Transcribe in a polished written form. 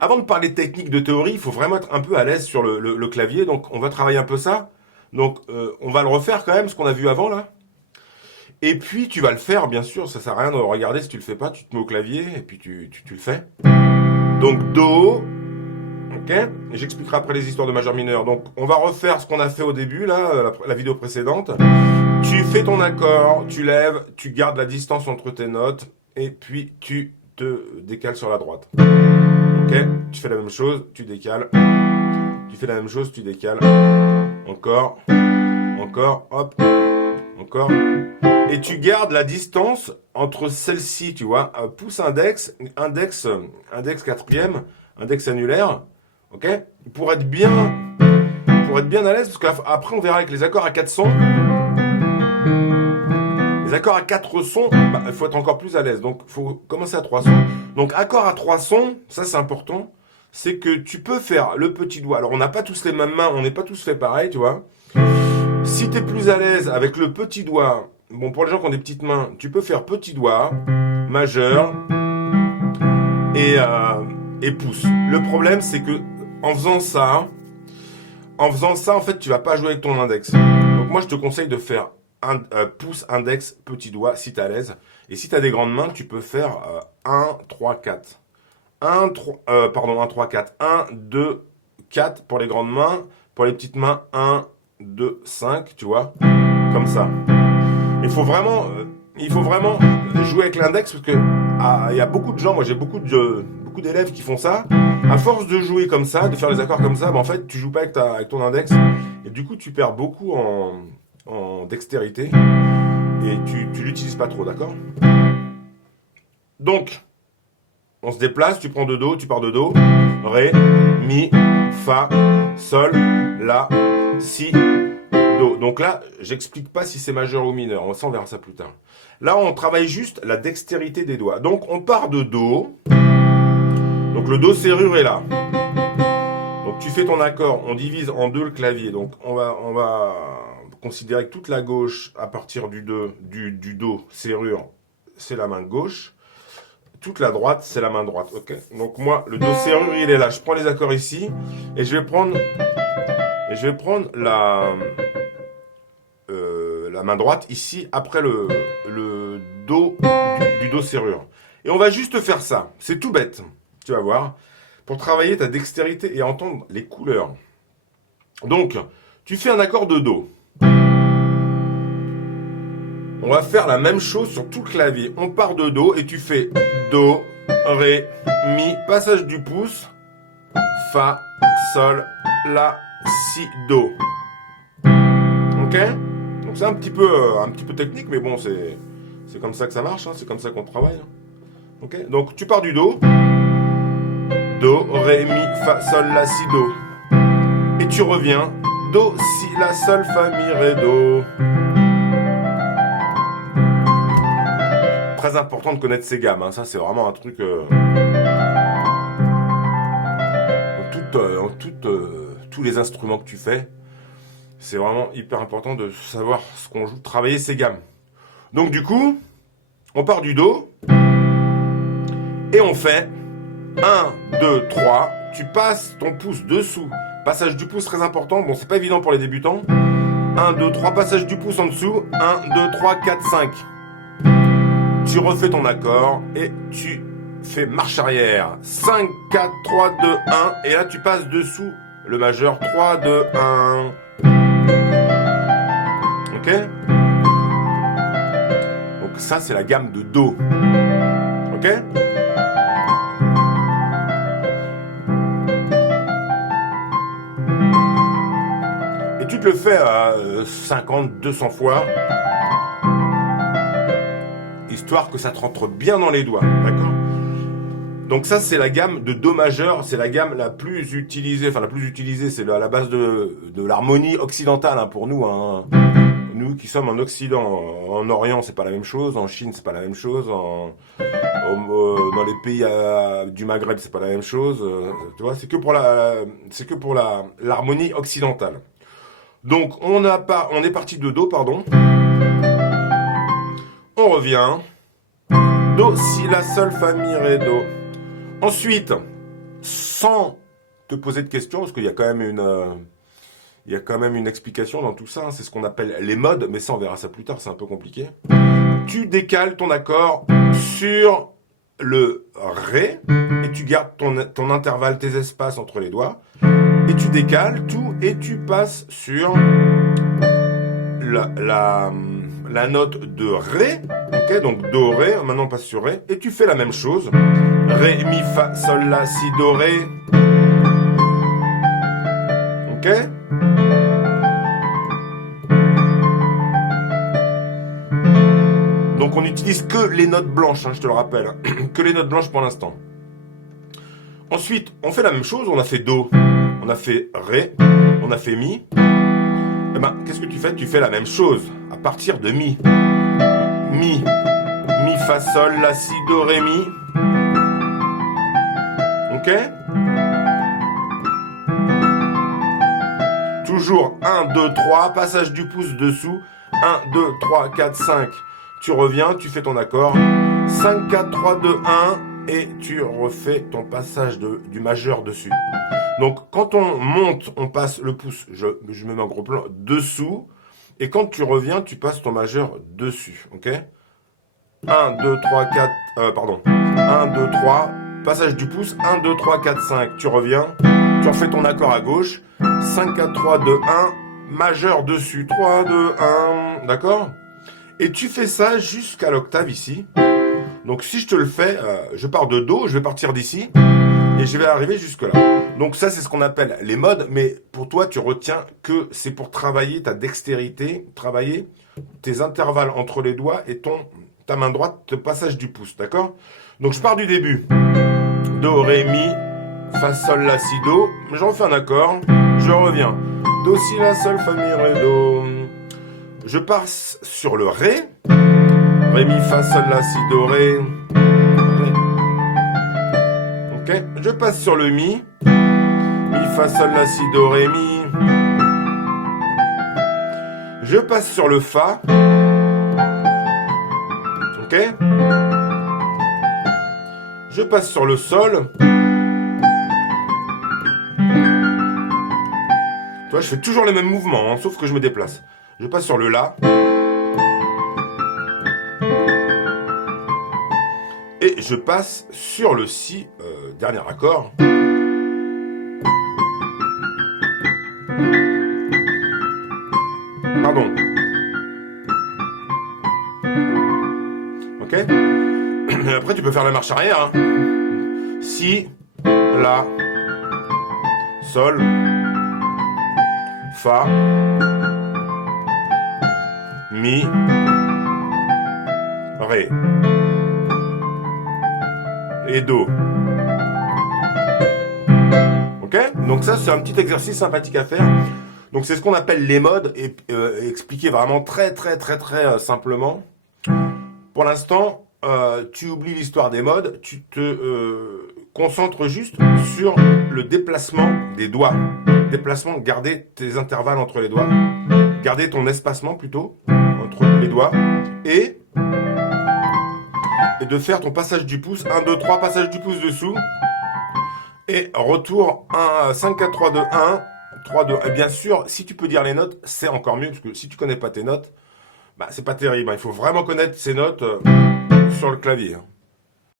avant de parler technique de théorie, il faut vraiment être un peu à l'aise sur le clavier. Donc, on va travailler un peu ça. Donc, on va le refaire quand même, ce qu'on a vu avant là. Et puis, tu vas le faire, bien sûr. Ça sert à rien de regarder si tu le fais pas. Tu te mets au clavier et puis tu le fais. Donc, Do. Ok. Et j'expliquerai après les histoires de majeur mineur. Donc, on va refaire ce qu'on a fait au début là, la vidéo précédente. Tu fais ton accord, tu lèves, tu gardes la distance entre tes notes et puis tu te décales sur la droite. Ok, tu fais la même chose, tu décales. Tu fais la même chose, tu décales. Encore, encore, hop, encore. Et tu gardes la distance entre celle-ci, tu vois, pouce index, index quatrième, index annulaire. Ok, pour être bien à l'aise, parce qu'après on verra avec les accords à 4 sons. Les accords à 4 sons, il faut être encore plus à l'aise. Donc, il faut commencer à 3 sons. Donc, accord à 3 sons, ça c'est important. C'est que tu peux faire le petit doigt. Alors, on n'a pas tous les mêmes mains, on n'est pas tous fait pareil, tu vois. Si tu es plus à l'aise avec le petit doigt, bon, pour les gens qui ont des petites mains, tu peux faire petit doigt, majeur et pouce. Le problème, c'est que en faisant ça, en fait, tu vas pas jouer avec ton index. Donc, moi, je te conseille de faire pouce, index, petit doigt, si tu es à l'aise. Et si tu as des grandes mains, tu peux faire 1, 3, 4. 1, 3, 4. 1, 2, 4 pour les grandes mains. Pour les petites mains, 1, 2, 5, tu vois. Comme ça. Il faut vraiment jouer avec l'index parce que il y a beaucoup de gens, moi j'ai beaucoup d'élèves qui font ça. À force de jouer comme ça, de faire les accords comme ça, en fait, tu joues pas avec ton index. Et du coup, tu perds beaucoup en dextérité et tu l'utilises pas trop, d'accord? Donc, on se déplace, tu prends de Do, tu pars de Do, Ré, Mi, Fa, Sol, La, Si, Do. Donc là, j'explique pas si c'est majeur ou mineur, on verra ça plus tard. Là, on travaille juste la dextérité des doigts. Donc, on part de Do. Donc, le Do serrure est là. Donc, tu fais ton accord, on divise en deux le clavier. Donc, on va considérer que toute la gauche, à partir du Do serrure, c'est la main gauche. Toute la droite, c'est la main droite. Ok. Donc, moi, le Do serrure, il est là. Je prends les accords ici et je vais prendre la main droite ici après le Do du Do serrure. Et on va juste faire ça. C'est tout bête. Tu vas voir. Pour travailler ta dextérité et entendre les couleurs. Donc, tu fais un accord de Do. On va faire la même chose sur tout le clavier. On part de Do et tu fais Do, Ré, Mi, passage du pouce, Fa, Sol, La, Si, Do. Ok? Donc c'est un petit peu technique, mais bon, c'est comme ça que ça marche, hein, c'est comme ça qu'on travaille. Hein. Ok? Donc tu pars du Do. Do, Ré, Mi, Fa, Sol, La, Si, Do. Et tu reviens. Do, Si, La, Sol, Fa, Mi, Ré, Do. Très important de connaître ces gammes. Hein. Ça, c'est vraiment un truc... tous les instruments que tu fais, c'est vraiment hyper important de savoir ce qu'on joue, travailler ces gammes. Donc du coup, on part du Do et on fait 1, 2, 3. Tu passes ton pouce dessous. Passage du pouce très important. Bon, c'est pas évident pour les débutants. 1, 2, 3, passage du pouce en dessous. 1, 2, 3, 4, 5. Tu refais ton accord et tu fais marche arrière. 5, 4, 3, 2, 1. Et là, tu passes dessous le majeur. 3, 2, 1. Ok? Donc ça, c'est la gamme de Do. Ok? Et tu te le fais à 50, 200 fois. Histoire que ça te rentre bien dans les doigts, d'accord? Donc ça, c'est la gamme de Do majeur, c'est la gamme la plus utilisée, enfin la plus utilisée, c'est la base de l'harmonie occidentale hein, pour nous. Hein. Nous qui sommes en Occident, en Orient, c'est pas la même chose, en Chine, c'est pas la même chose, dans les pays du Maghreb, c'est pas la même chose. Tu vois, c'est que pour l'harmonie occidentale. Donc on est parti de Do, pardon. On revient. Do, Si, La, Sol, Fa, Mi, Ré, Do. Ensuite, sans te poser de questions, parce qu'il y a quand même il y a quand même une explication dans tout ça, hein. C'est ce qu'on appelle les modes, mais ça on verra ça plus tard, c'est un peu compliqué. Tu décales ton accord sur le Ré, et tu gardes ton intervalle, tes espaces entre les doigts, et tu décales tout, et tu passes sur la note de Ré, ok, donc Do, Ré, maintenant on passe sur Ré, et tu fais la même chose, Ré, Mi, Fa, Sol, La, Si, Do, Ré, ok. Donc on n'utilise que les notes blanches, hein, je te le rappelle, hein, que les notes blanches pour l'instant. Ensuite, on fait la même chose, on a fait Do, on a fait Ré, on a fait Mi. Eh ben, qu'est-ce que tu fais? Tu fais la même chose à partir de Mi. Mi, Mi, Fa, Sol, La, Si, Do, Ré, Mi. Ok? Toujours 1, 2, 3, passage du pouce dessous. 1, 2, 3, 4, 5. Tu reviens, tu fais ton accord. 5, 4, 3, 2, 1. Et tu refais ton passage du majeur dessus. Donc, quand on monte, on passe le pouce, je me mets en gros plan, dessous. Et quand tu reviens, tu passes ton majeur dessus. Ok? 1, 2, 3, 4, pardon. 1, 2, 3, passage du pouce. 1, 2, 3, 4, 5. Tu reviens. Tu refais ton accord à gauche. 5, 4, 3, 2, 1. Majeur dessus. 3, 2, 1. D'accord? Et tu fais ça jusqu'à l'octave ici. Donc, si je te le fais, je pars de Do, je vais partir d'ici. Et je vais arriver jusque là. Donc ça, c'est ce qu'on appelle les modes. Mais pour toi, tu retiens que c'est pour travailler ta dextérité, travailler tes intervalles entre les doigts et ta main droite, le passage du pouce. D'accord? Donc je pars du début. Do, Ré, Mi, Fa, Sol, La, Si, Do. J'en fais un accord. Je reviens. Do, Si, La, Sol, Fa, Mi, Ré, Do. Je passe sur le Ré. Ré, Mi, Fa, Sol, La, Si, Do, Ré. Ok, je passe sur le Mi. Mi, Fa, Sol, La, Si, Do, Ré, Mi. Je passe sur le Fa. Ok. Je passe sur le Sol. Tu vois, je fais toujours les mêmes mouvements, hein, sauf que je me déplace. Je passe sur le La. Et je passe sur le Si, dernier accord. Pardon. Ok? Et après, tu peux faire la marche arrière. Hein. Si, La, Sol, Fa, Mi, Ré. Et Do. Ok? Donc ça, c'est un petit exercice sympathique à faire. Donc c'est ce qu'on appelle les modes, et expliqué vraiment très simplement. Pour l'instant, tu oublies l'histoire des modes, tu te concentres juste sur le déplacement des doigts. Déplacement, garder tes intervalles entre les doigts, garder ton espacement plutôt entre les doigts, et de faire ton passage du pouce, 1, 2, 3, passage du pouce dessous, et retour 1, 5, 4, 3, 2, 1, 3, 2, et bien sûr, si tu peux dire les notes, c'est encore mieux, parce que si tu connais pas tes notes, bah, c'est pas terrible, hein. Il faut vraiment connaître ces notes sur le clavier.